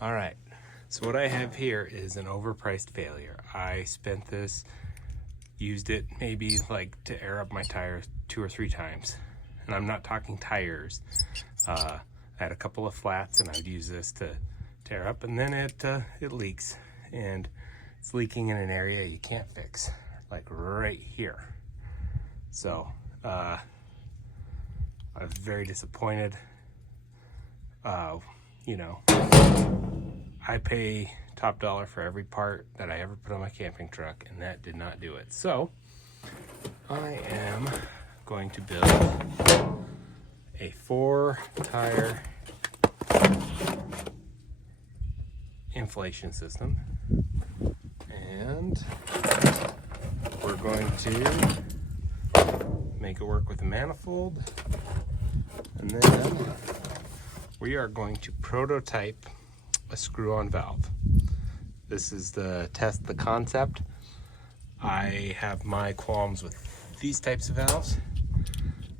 All right, so what I have here is an overpriced failure. I spent this, used it maybe like to air up my tires 2 or 3 times. And I'm not talking tires. I had a couple of flats and I'd use this to tear up, and then it leaks. And it's leaking in an area you can't fix, like right here. So I was very disappointed. You know, I pay top dollar for every part that I ever put on my camping truck, and that did not do it. So I am going to build a 4-tire inflation system, and we're going to make it work with a manifold, and then we are going to prototype a screw-on valve. This is the test the concept. I have my qualms with these types of valves.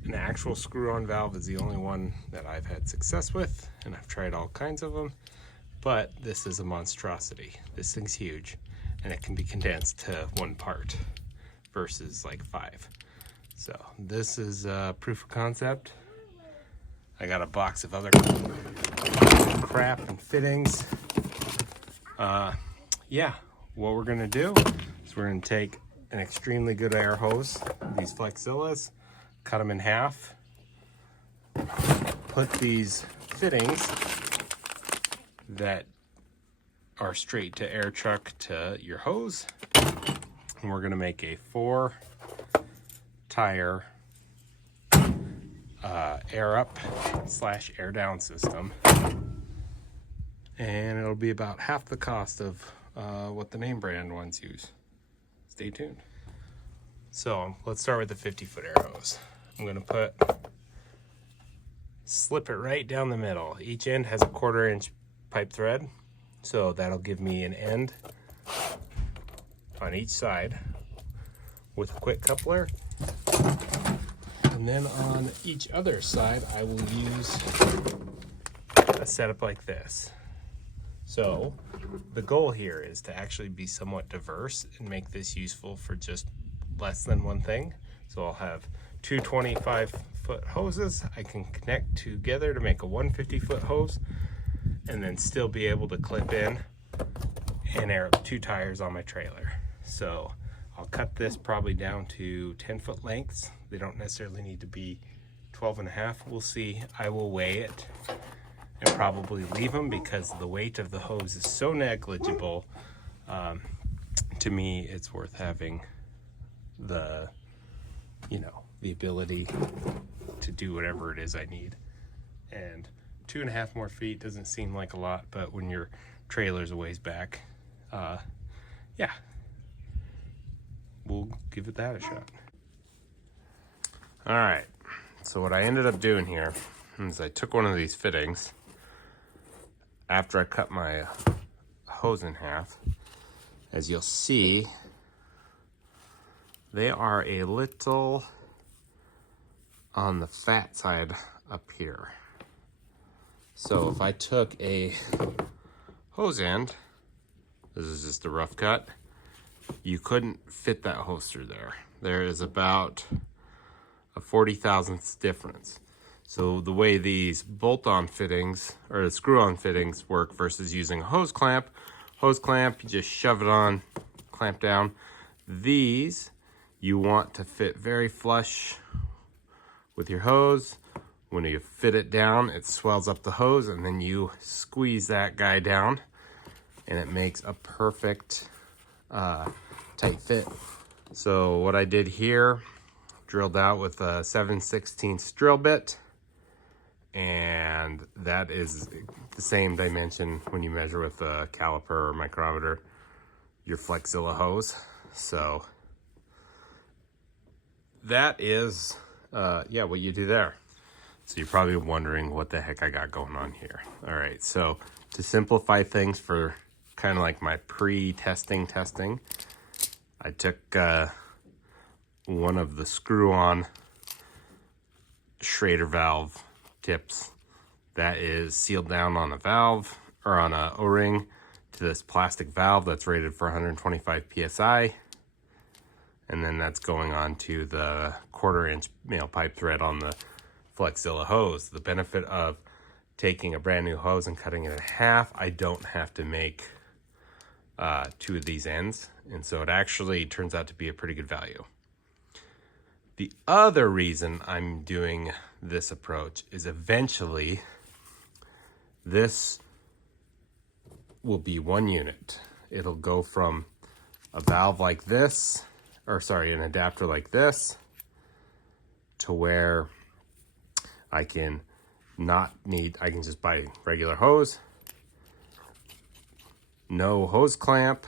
An actual screw-on valve is the only one that I've had success with, and I've tried all kinds of them, but this is a monstrosity. This thing's huge, and it can be condensed to 1 part versus like 5. So this is proof of concept. I got a box of other crap and fittings. Yeah, what we're gonna do is we're gonna take an extremely good air hose, these Flexillas, cut them in half, put these fittings that are straight to air chuck to your hose, and we're gonna make a 4-tire air up / air down system, and it'll be about half the cost of what the name brand ones use. Stay tuned. So let's start with the 50-foot air hose. I'm gonna slip it right down the middle. Each end has a 1/4 inch pipe thread, so that'll give me an end on each side with a quick coupler. And then on each other side, I will use a setup like this. So the goal here is to actually be somewhat diverse and make this useful for just less than one thing. So I'll have 2 25-foot hoses I can connect together to make a 150-foot hose, and then still be able to clip in and air up 2 tires on my trailer. So I'll cut this probably down to 10-foot lengths. They don't necessarily need to be 12.5. We'll see. I will weigh it and probably leave them because the weight of the hose is so negligible. To me, it's worth having the ability to do whatever it is I need. And 2.5 more feet doesn't seem like a lot, but when your trailer's a ways back, yeah, we'll give it that a shot. All right, so what I ended up doing here is I took one of these fittings after I cut my hose in half. As you'll see, they are a little on the fat side up here. So if I took a hose end, this is just a rough cut, you couldn't fit that hose through there. There is about a 40,000ths difference. So the way these bolt-on fittings or the screw-on fittings work versus using a hose clamp, you just shove it on, clamp down. These you want to fit very flush with your hose. When you fit it down, it swells up the hose, and then you squeeze that guy down, and it makes a perfect tight fit. So what I did here, drilled out with a 7/16 drill bit, and that is the same dimension when you measure with a caliper or micrometer your Flexilla hose. So that is yeah, what you do there. So you're probably wondering what the heck I got going on here. All right, so to simplify things for kind of like my pre-testing testing, I took one of the screw-on Schrader valve tips that is sealed down on a valve or on a O-ring to this plastic valve that's rated for 125 psi, and then that's going on to the 1/4 inch pipe thread on the Flexzilla hose. The benefit of taking a brand new hose and cutting it in half, I don't have to make 2 of these ends, and so it actually turns out to be a pretty good value. The other reason I'm doing this approach is eventually this will be one unit. It'll go from a valve like this, or sorry, an adapter like this, to where I can just buy regular hose, no hose clamp,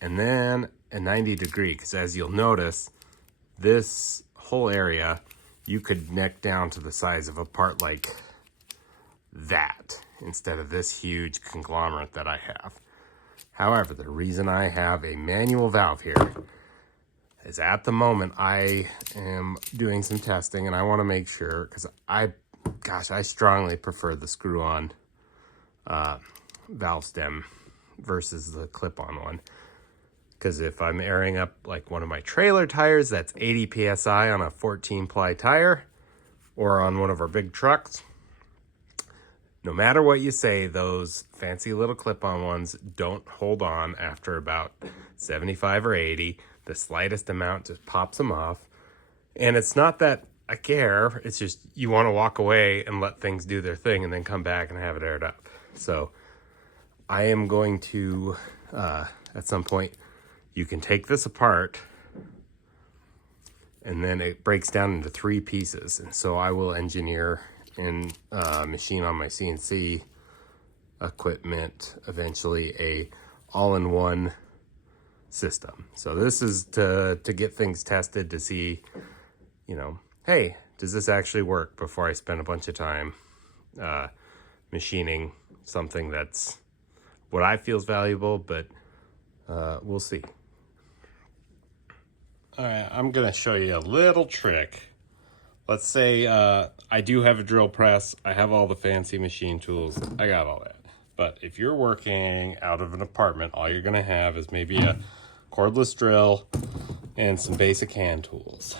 and then a 90-degree, because as you'll notice, this whole area, you could neck down to the size of a part like that instead of this huge conglomerate that I have. However, the reason I have a manual valve here is at the moment I am doing some testing and I want to make sure, because I strongly prefer the screw-on valve stem versus the clip-on one. Because if I'm airing up like one of my trailer tires that's 80 psi on a 14-ply tire, or on one of our big trucks, no matter what you say, those fancy little clip-on ones don't hold on after about 75 or 80. The slightest amount just pops them off. And it's not that I care, it's just you want to walk away and let things do their thing and then come back and have it aired up. So I am going to, at some point, you can take this apart and then it breaks down into 3 pieces. And so I will engineer and machine on my CNC equipment eventually a all-in-one system. So this is to get things tested to see, hey, does this actually work before I spend a bunch of time machining something that's what I feel is valuable, but we'll see. All right, I'm gonna show you a little trick. Let's say I do have a drill press, I have all the fancy machine tools, I got all that. But if you're working out of an apartment, all you're gonna have is maybe a cordless drill and some basic hand tools.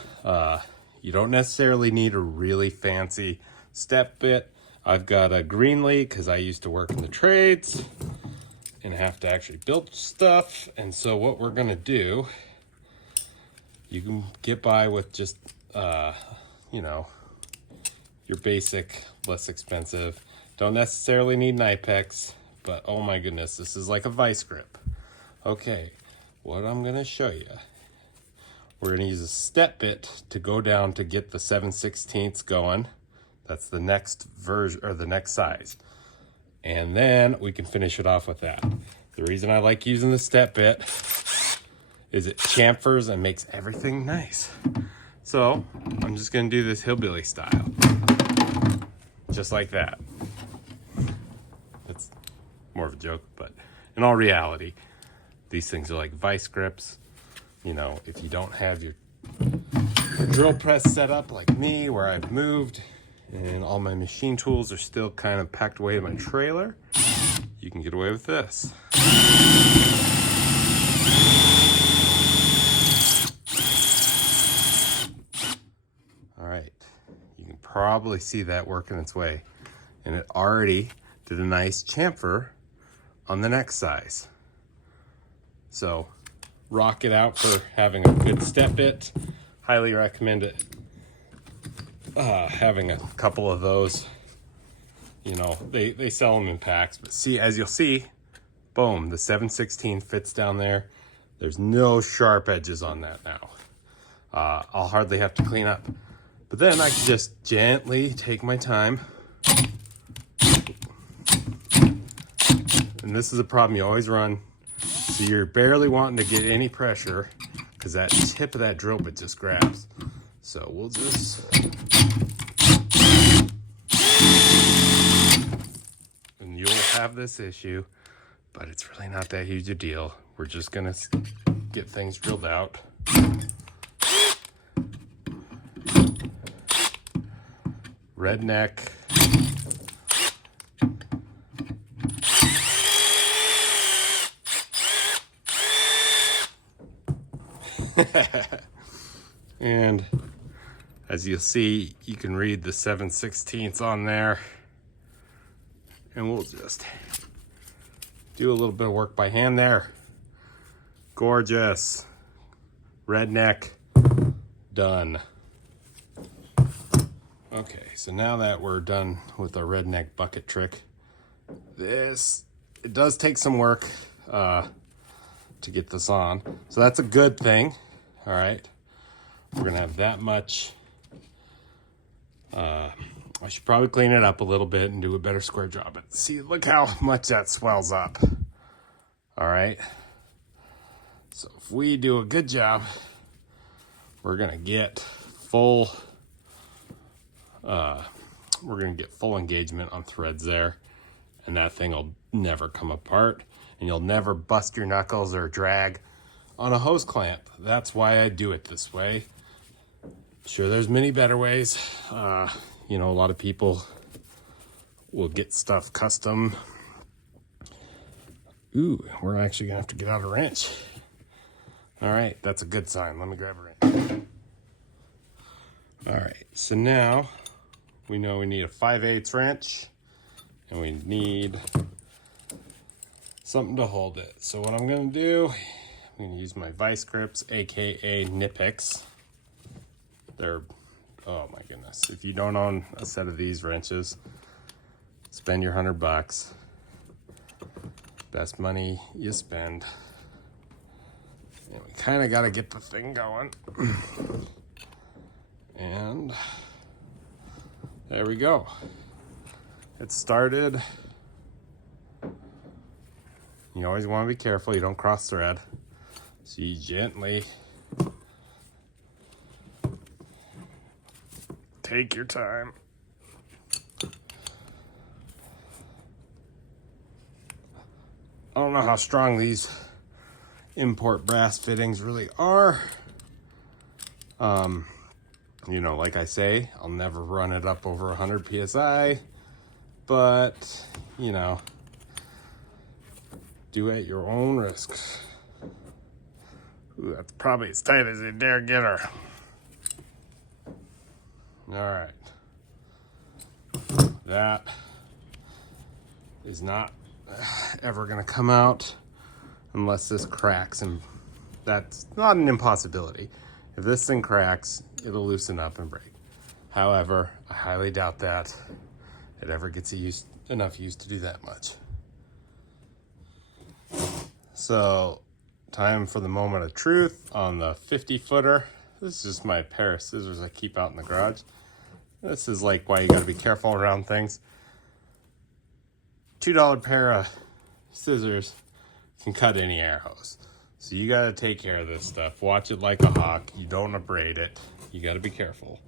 You don't necessarily need a really fancy step bit. I've got a Greenlee because I used to work in the trades and have to actually build stuff. And so what we're gonna do, you can get by with just, your basic, less expensive. Don't necessarily need an Ipex, but oh my goodness, this is like a vice grip. Okay, what I'm gonna show you, we're gonna use a step bit to go down to get the 7/16 going. That's the next version, or the next size. And then we can finish it off with that. The reason I like using the step bit is it chamfers and makes everything nice. So I'm just gonna do this hillbilly style. Just like that. That's more of a joke, but in all reality, these things are like vice grips. If you don't have your drill press set up like me, where I've moved and all my machine tools are still kind of packed away in my trailer, you can get away with this. All right, you can probably see that working its way, and it already did a nice chamfer on the next size. So rock it out for having a good step bit. Highly recommend it. Having a couple of those, they sell them in packs, but see, as you'll see, boom, the 7/16 fits down there. There's no sharp edges on that now. I'll hardly have to clean up, but then I can just gently take my time. And this is a problem you always run. So you're barely wanting to get any pressure because that tip of that drill bit just grabs. So we'll just, and you'll have this issue, but it's really not that huge a deal. We're just gonna get things drilled out. Redneck. And as you'll see, you can read the 7/16 on there. And we'll just do a little bit of work by hand there. Gorgeous. Redneck. Done. Okay, so now that we're done with our redneck bucket trick, it does take some work to get this on. So that's a good thing. All right. We're gonna have that much. I should probably clean it up a little bit and do a better square job. But see, look how much that swells up. All right. So if we do a good job, we're gonna get full. We're gonna get full engagement on threads there, and that thing will never come apart, and you'll never bust your knuckles or drag on a hose clamp. That's why I do it this way. Sure, there's many better ways. You know, a lot of people will get stuff custom. Ooh, we're actually gonna have to get out a wrench. All right, that's a good sign. Let me grab a wrench. All right, so now we know we need a 5/8 wrench, and we need something to hold it. So what I'm gonna do, I'm gonna use my vice grips, AKA Nipix. They're, oh my goodness. If you don't own a set of these wrenches, spend your $100. Best money you spend. And we kind of got to get the thing going. And there we go. It started. You always want to be careful you don't cross thread. So you gently take your time. I don't know how strong these import brass fittings really are. You know, like I say, I'll never run it up over 100 PSI, but you know, do at your own risk. Ooh, that's probably as tight as you dare get her. All right. That is not ever gonna come out unless this cracks, and that's not an impossibility. If this thing cracks, it'll loosen up and break. However, I highly doubt that it ever gets enough use to do that much. So, time for the moment of truth on the 50-footer. This is just my pair of scissors I keep out in the garage. This is like why you gotta be careful around things. $2 pair of scissors can cut any air hose. So you gotta take care of this stuff. Watch it like a hawk. You don't abrade it. You gotta be careful.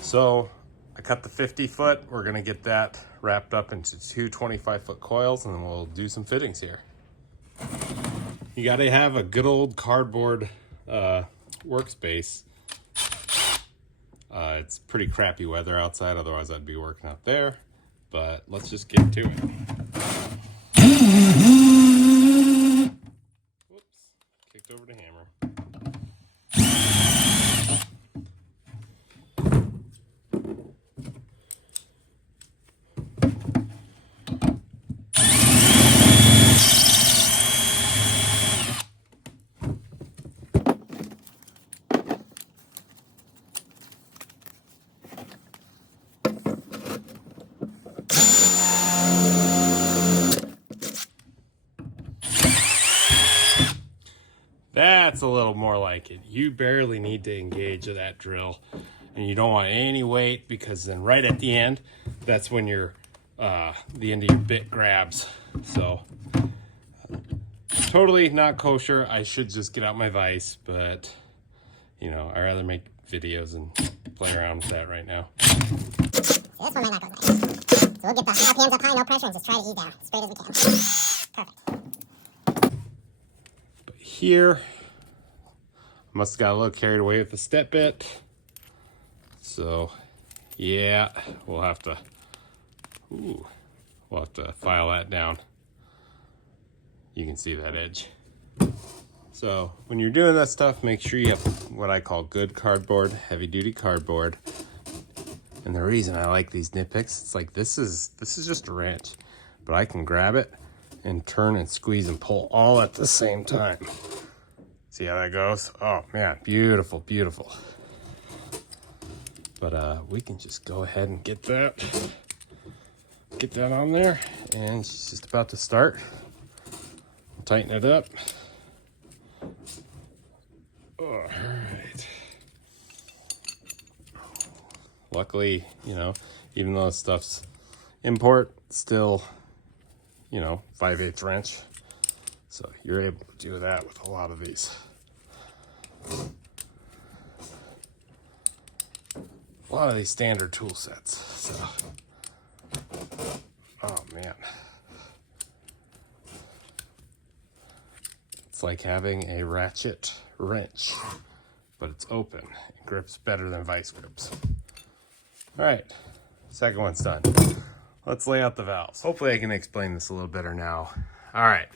So I cut the 50-foot. We're gonna get that wrapped up into two 25-foot coils, and then we'll do some fittings here. You gotta have a good old cardboard workspace. It's pretty crappy weather outside, otherwise I'd be working out there. But let's just get to it. Whoops, kicked over the hammer. That's a little more like it. You barely need to engage that drill, and you don't want any weight, because then right at the end, that's when your the end of your bit grabs. So totally not kosher. I should just get out my vise, but you know, I'd rather make videos and play around with that right now. This one might not go nice. So we'll get the RPMs up high, no pressure, and just try to eat down as straight as we can. Perfect. But here, I must have got a little carried away with the step bit. So yeah, we'll have to file that down. You can see that edge. So when you're doing that stuff, make sure you have what I call good cardboard, heavy duty cardboard. And the reason I like these nit picks, it's like this is just a wrench, but I can grab it and turn and squeeze and pull all at the same time. See how that goes? Oh man, beautiful, beautiful. But we can just go ahead and get that on there, and she's just about to start. Tighten it up. All right. Luckily, you know, even though this stuff's import, still, you know, 5/8 wrench. So you're able to do that with a lot of these. A lot of these standard tool sets. So, oh man. It's like having a ratchet wrench, but it's open. It grips better than vice grips. All right, second one's done. Let's lay out the valves. Hopefully I can explain this a little better now. All right,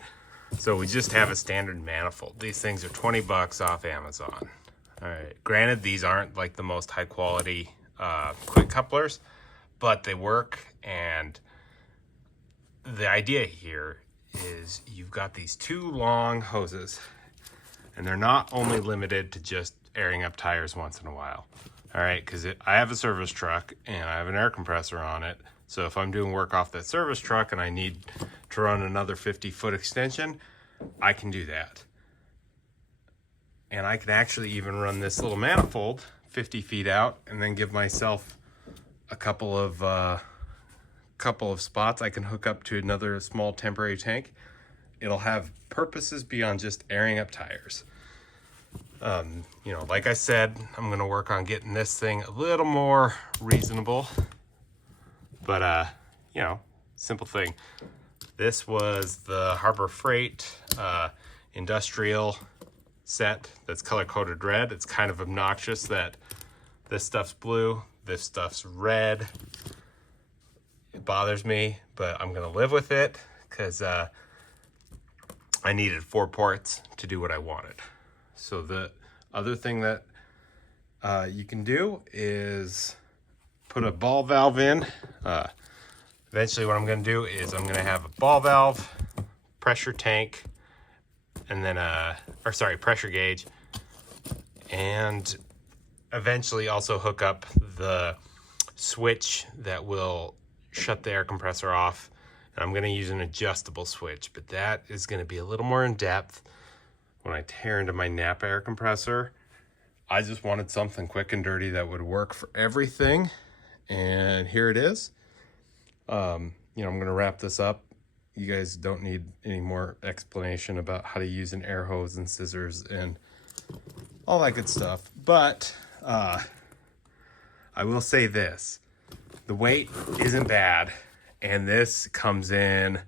so we just have a standard manifold. These things are 20 bucks off Amazon. All right, granted, these aren't like the most high quality quick couplers, but they work. And the idea here is you've got these two long hoses, and they're not only limited to just airing up tires once in a while. All right, because I have a service truck and I have an air compressor on it. So if I'm doing work off that service truck and I need to run another 50-foot extension, I can do that. And I can actually even run this little manifold 50 feet out and then give myself a couple of spots I can hook up to another small temporary tank. It'll have purposes beyond just airing up tires. You know, like I said, I'm gonna work on getting this thing a little more reasonable, but you know, simple thing. This was the Harbor Freight industrial set that's color coded red. It's kind of obnoxious that this stuff's blue, this stuff's red. It bothers me, but I'm gonna live with it because I needed 4 ports to do what I wanted. So the other thing that you can do is put a ball valve in. Eventually what I'm gonna do is I'm gonna have a ball valve, pressure tank, and then pressure gauge, and eventually also hook up the switch that will shut the air compressor off. And I'm gonna use an adjustable switch, but that is gonna be a little more in depth when I tear into my Napa air compressor. I just wanted something quick and dirty that would work for everything. And here it is. You know, I'm gonna wrap this up. You guys don't need any more explanation about how to use an air hose and scissors and all that good stuff. But I will say this, the weight isn't bad, and this comes in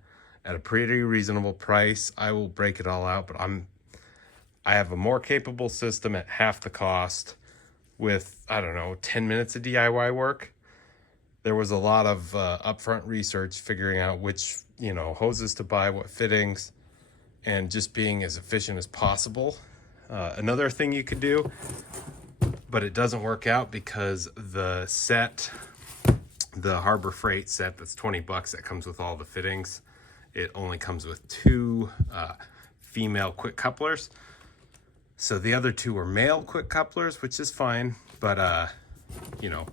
at a pretty reasonable price. I will break it all out, but I have a more capable system at half the cost with, I don't know, 10 minutes of DIY work. There was a lot of upfront research figuring out which, you know, hoses to buy, what fittings, and just being as efficient as possible. Another thing you could do, but it doesn't work out because the Harbor Freight set that's 20 bucks that comes with all the fittings, it only comes with 2 female quick couplers. So the other 2 are male quick couplers, which is fine, but you know,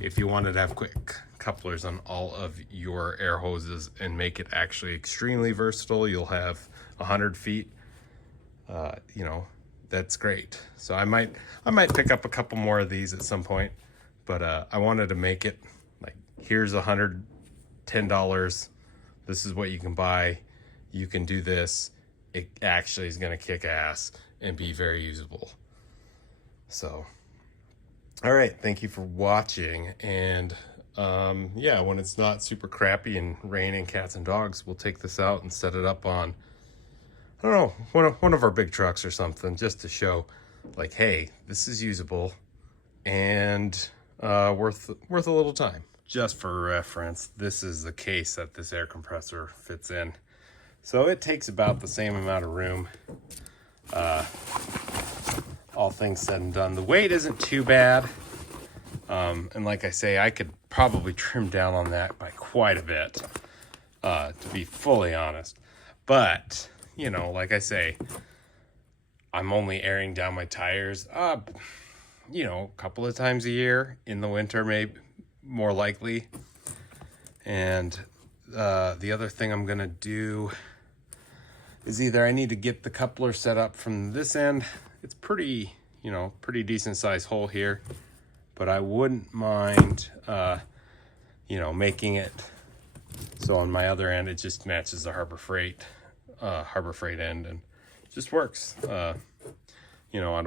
if you wanted to have quick couplers on all of your air hoses and make it actually extremely versatile, you'll have 100 feet. You know, that's great. So I might pick up a couple more of these at some point, but I wanted to make it like, here's $110. This is what you can buy. You can do this. It actually is going to kick ass and be very usable. So, all right, thank you for watching. And yeah, when it's not super crappy and raining cats and dogs, we'll take this out and set it up on, I don't know, one of our big trucks or something, just to show like, hey, this is usable and worth a little time. Just for reference, this is the case that this air compressor fits in. So it takes about the same amount of room all things said and done, the weight isn't too bad. And like I say, I could probably trim down on that by quite a bit, to be fully honest. But, you know, like I say, I'm only airing down my tires, you know, a couple of times a year. In the winter, maybe more likely. And the other thing I'm gonna do is either I need to get the coupler set up from this end. It's pretty, you know, pretty decent sized hole here, but I wouldn't mind, you know, making it so on my other end it just matches the Harbor Freight end, and it just works. You know, I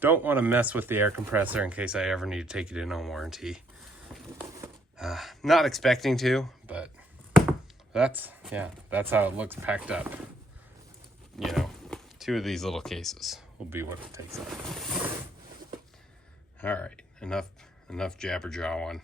don't want to mess with the air compressor in case I ever need to take it in on warranty. Not expecting to, but that's how it looks packed up. You know, 2 of these little cases will be what it takes up. All right, enough jabber jawing.